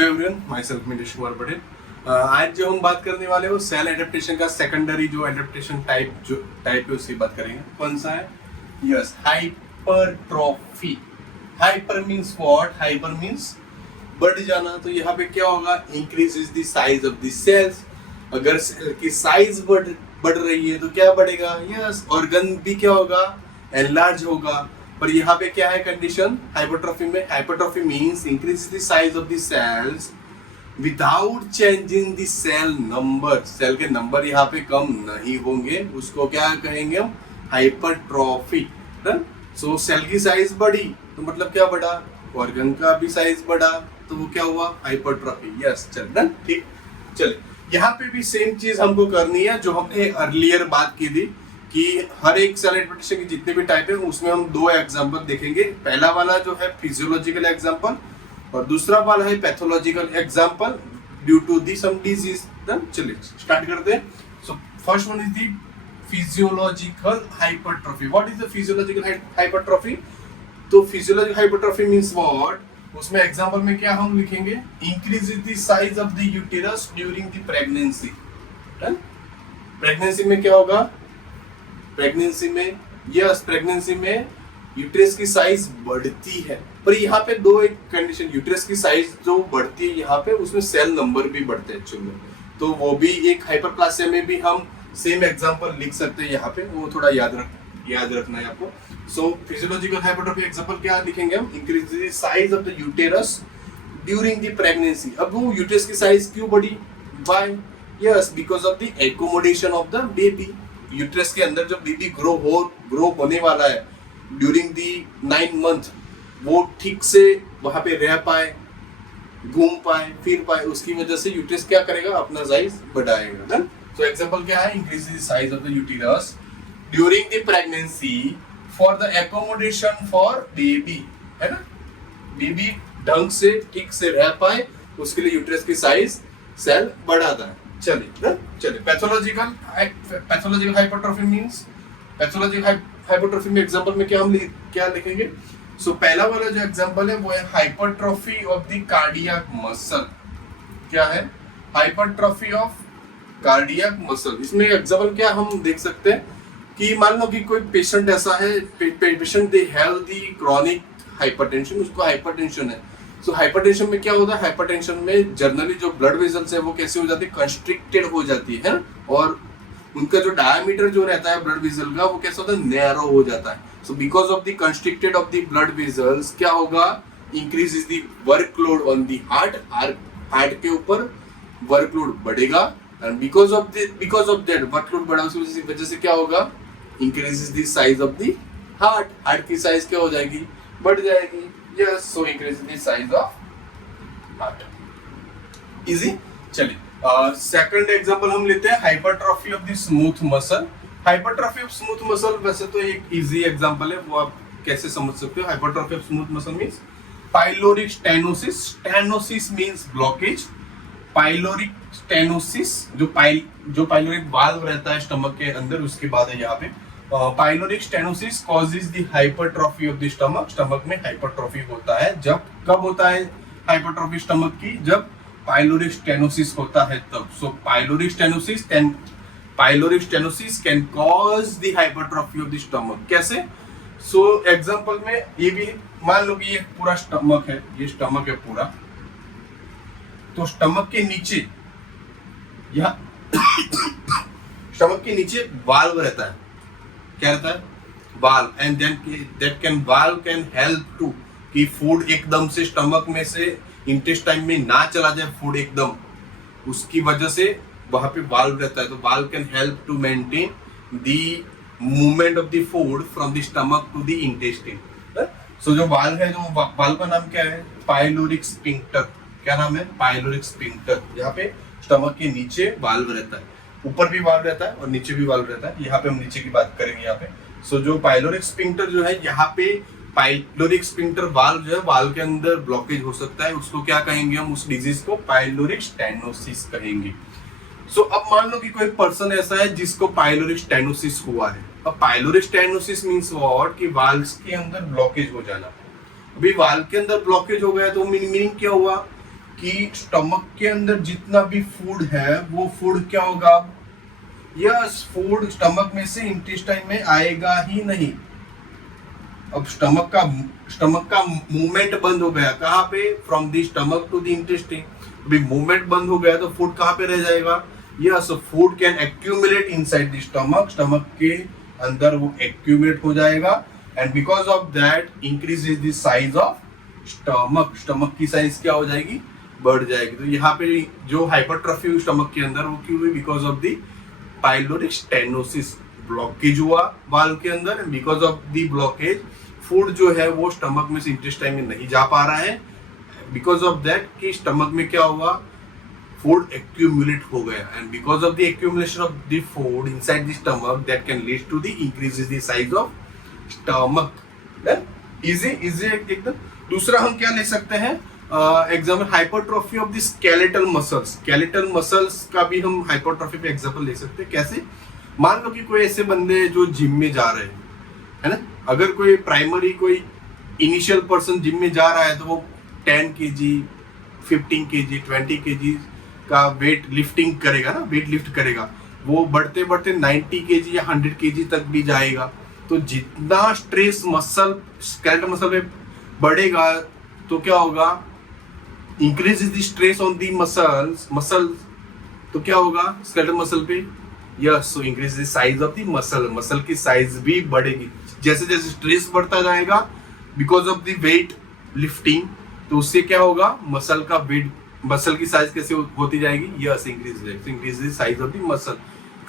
Everyone, myself Mitesh Kumar Patel. आज जो हम बात करने वाले वो सेल एडेप्टेशन का सेकेंडरी जो एडेप्टेशन टाइप है उसकी बात करेंगे। कौन सा है? Yes, hypertrophy. Hyper means what? Hyper means बढ़ जाना। तो यहाँ पे क्या होगा? Increases the size of the cells. अगर सेल की साइज बढ़ रही है तो क्या बढ़ेगा? यस, ऑर्गन भी क्या होगा? एनलार्ज होगा। पर यहाँ पे क्या है कंडीशन हाइपरट्रॉफी में? Hypertrophy means increase the size of the cells without changing the cell number. Cell के नंबर यहाँ पे कम नहीं होंगे, उसको क्या कहेंगे हम? हाइपरट्रॉफी। सो सेल की साइज बढ़ी तो मतलब क्या बढ़ा? ऑर्गन का भी साइज बढ़ा, तो वो क्या हुआ? हाइपरट्रॉफी। यस, चल डन, ठीक। चले, यहाँ पे भी सेम चीज हमको करनी है जो हमने अर्लियर बात की थी कि हर एक सेल एडेप्टेशन की जितने भी टाइप है उसमें हम दो एग्जांपल देखेंगे। पहला वाला जो है फिजियोलॉजिकल एग्जांपल और दूसरा वाला है pathological example due to the some disease. चलिए स्टार्ट करते हैं। So first one is the physiological hypertrophy. What is the physiological hypertrophy? तो फिजियोलॉजिकल हाइपरट्रॉफी मींस व्हाट? उसमें एग्जांपल में क्या हम लिखेंगे? Increase the size of the uterus during the pregnancy. Pregnancy में क्या होगा? प्रेगनेंसी में यूट्रस की साइज बढ़ती है। पर यहाँ पे दो एक कंडीशन, यूट्रस की साइज जो बढ़ती है यहाँ पे उसमें सेल नंबर भी बढ़ते हैं एक्चुअली, तो वो भी एक हाइपरप्लासिया में भी हम सेम एग्जांपल लिख सकते हैं यहाँ पे, वो थोड़ा याद रखना है आपको। सो फिजियोलॉजिकल हाइपरट्रॉफी एग्जांपल क्या लिखेंगे हम? Increase the size of the uterus during the pregnancy. अब वो यूट्रस की साइज क्यों बढ़ी? Why? Yes, because of the accommodation of the baby. Uterus के अंदर जो बेबी ग्रो होने वाला है ड्यूरिंग दी 9 मंथ, वो ठीक से वहां पे रह पाए, घूम पाए, फिर पाए, उसकी वजह से यूट्रस क्या करेगा? अपना साइज बढ़ाएगा। तो एग्जांपल क्या है? Increase the size of the uterus during the pregnancy for the accommodation for baby, है ना? बेबी ढंग से ठीक से रह पाए, उसके लिए यूट्रस की साइज सेल बढ़ाता है। चलिए pathological hypertrophy means pathological hypertrophy में एग्जांपल में क्या लिखेंगे? सो पहला वाला जो एग्जांपल है वो है hypertrophy of the cardiac muscle. क्या है? Hypertrophy of cardiac muscle. इसमें एग्जांपल क्या हम देख सकते हैं कि मान लो कि कोई पेशेंट ऐसा है, patient they have the chronic hypertension, उसको हाइपरटेंशन है। सो हाइपरटेंशन में क्या होता है? हाइपरटेंशन में जनरली जो ब्लड वेसल्स है वो कैसे हो जाती है? कंस्ट्रिक्टेड हो जाती है, और उनका जो डायमीटर जो रहता है ब्लड वेसल का वो कैसा होता है? नैरो हो जाता है। So because of the constricted of the blood vessels क्या होगा? Increase is the workload on the heart के ऊपर वर्कलोड बढ़ेगा, and because of that workload बढ़ा, उसी वजह से क्या होगा? Increase is the size of the heart की साइज क्या हो जाएगी? बढ़ जाएगी। Yes, so increase the size of heart. Easy? चलिए सेकंड एग्जांपल हम लेते हैं hypertrophy of the smooth muscle. Hypertrophy of smooth muscle वैसे तो एक इजी एग्जांपल है, वो आप कैसे समझ सकते हो? Hypertrophy of smooth muscle means pyloric stenosis. Stenosis means blockage. Pyloric stenosis जो पाइलोरिक वाल्व रहता है स्टमक के अंदर, उसके बाद है यहाँ पे pyloric stenosis causes the hypertrophy of the stomach. Stomach में हाइपरट्रॉफी होता है जब, कब होता है हाइपरट्रॉफी स्टमक की? जब पाइलोरिक स्टेनोसिस होता है तब। So pyloric stenosis can cause the hypertrophy of the stomach. कैसे? सो एग्जांपल में ये भी मान लो कि ये पूरा स्टमक है, ये स्टमक है पूरा, तो स्टमक के नीचे यहाँ स्टमक के नीचे वाल्व रहता है। क्या रहता है? Valve, and then valve can help to कि फूड एकदम से स्टमक में से इंटेस्टाइन में ना चला जाए फूड एकदम, उसकी वजह से वहां पे वाल्व रहता है। तो valve can help to maintain the movement of the food from the stomach to the intestine. So जो वाल्व है, जो वाल्व का नाम क्या है? Pyloric sphincter. क्या नाम है? Pyloric sphincter. यहाँ पे स्टमक के नीचे वाल्व रहता है, ऊपर भी वाल्व रहता है और नीचे भी वाल्व रहता है। यहाँ पे हम नीचे की बात करेंगे यहाँ पे। सो जो पाइलोरिक स्फिंक्टर जो है, यहाँ पे पाइलोरिक स्फिंक्टर वाल्व जो है, वाल्व के अंदर ब्लॉकेज हो सकता है, उसको क्या कहेंगे हम? उस डिजीज को पाइलोरिक स्टेनोसिस कहेंगे। सो अब मान लो कि कोई पर्सन ऐसा है जिसको पाइलोरिक स्टेनोसिस हुआ है। अब पाइलोरिक स्टेनोसिस मींस व्हाट? कि वाल्व्स के अंदर ब्लॉकेज हो जाना। अभी वाल्व के अंदर ब्लॉकेज हो गया तो मीनिंग क्या हुआ? कि स्टमक के अंदर जितना भी फूड है वो फूड क्या होगा, यस फूड स्टमक में से इंटेस्टाइन में आएगा ही नहीं। अब स्टमक का मूवमेंट बंद हो गया, कहाँ पे, from the stomach to the intestine. अभी मूवमेंट बंद हो गया तो फूड कहाँ पे रह जाएगा, yes food can accumulate inside the stomach, stomach के अंदर वो एक्यूमुलेट हो जाएगा, and because of that increases the size of stomach, stomach की साइज क्या हो जाएगी, बढ़ जाएगी। तो यहाँ पे जो हाइपरट्रॉफी हुई स्टमक के अंदर वो क्यों हुई, because of the pyloric stenosis, blockage हुआ वाल्व के अंदर, because of the blockage food जो है वो स्टमक में से इंटेस्टाइन में नहीं जा पा रहा है, बिकॉज ऑफ दैट कि स्टमक में क्या हुआ, फूड एक्यूमुलेट हो गया, and because of the accumulation of the food inside the stomach that can lead to the increases the size of stomach. Easy एकदम। दूसरा हम क्या ले सकते हैं, example hypertrophy of the skeletal muscles, skeletal muscles का भी हम हाइपरट्रॉफी पे एग्जांपल ले सकते हैं। कैसे, मान लो कि कोई ऐसे बंदे जो जिम में जा रहे हैं, है ना, अगर कोई प्राइमरी कोई इनिशियल पर्सन जिम में जा रहा है तो वो 10 kg 15 kg 20 kg का वेट लिफ्टिंग करेगा ना, वेट लिफ्ट करेगा, वो बढ़ते बढ़ते 90 kg या 100 kg तक भी जाएगा। तो जितना स्ट्रेस मसल स्केलेटल मसल पे बढ़ेगा तो क्या होगा, increase the stress on the muscles, तो क्या होगा स्केलेटल मसल पे, yes so increase the size of the muscle की साइज भी बढ़ेगी। जैसे जैसे स्ट्रेस बढ़ता जाएगा because of the weight lifting, तो उससे क्या होगा, मसल का वेट, मसल की साइज कैसे होती जाएगी, yes increase the size of the muscle,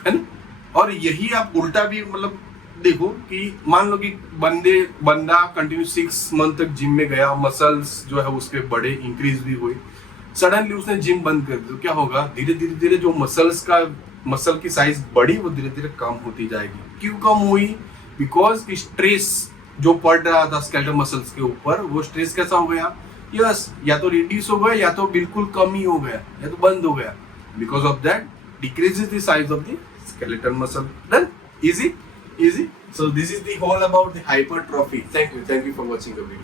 है ना। और यही आप उल्टा भी मतलब देखो कि मान लो कि बंदा कंटिन्यू 6 मंथ तक जिम में गया, मसल्स जो है उसके बड़े इंक्रीज भी हुए, सडनली उसने जिम बंद कर दी तो क्या होगा, धीरे धीरे जो मसल की साइज बढ़ी वो धीरे धीरे कम होती जाएगी। क्यों कम हुई, बिकॉज स्ट्रेस जो पड़ रहा था स्केलेटल मसल्स के ऊपर वो स्ट्रेस कैसा हो गया, यस या तो रिड्यूस हो गया या तो बिल्कुल कम ही हो गया या तो बंद हो गया, because of that decreases the size of the skeletal muscle. Done? Easy. So this is the whole about the hypertrophy. Thank you for watching the video.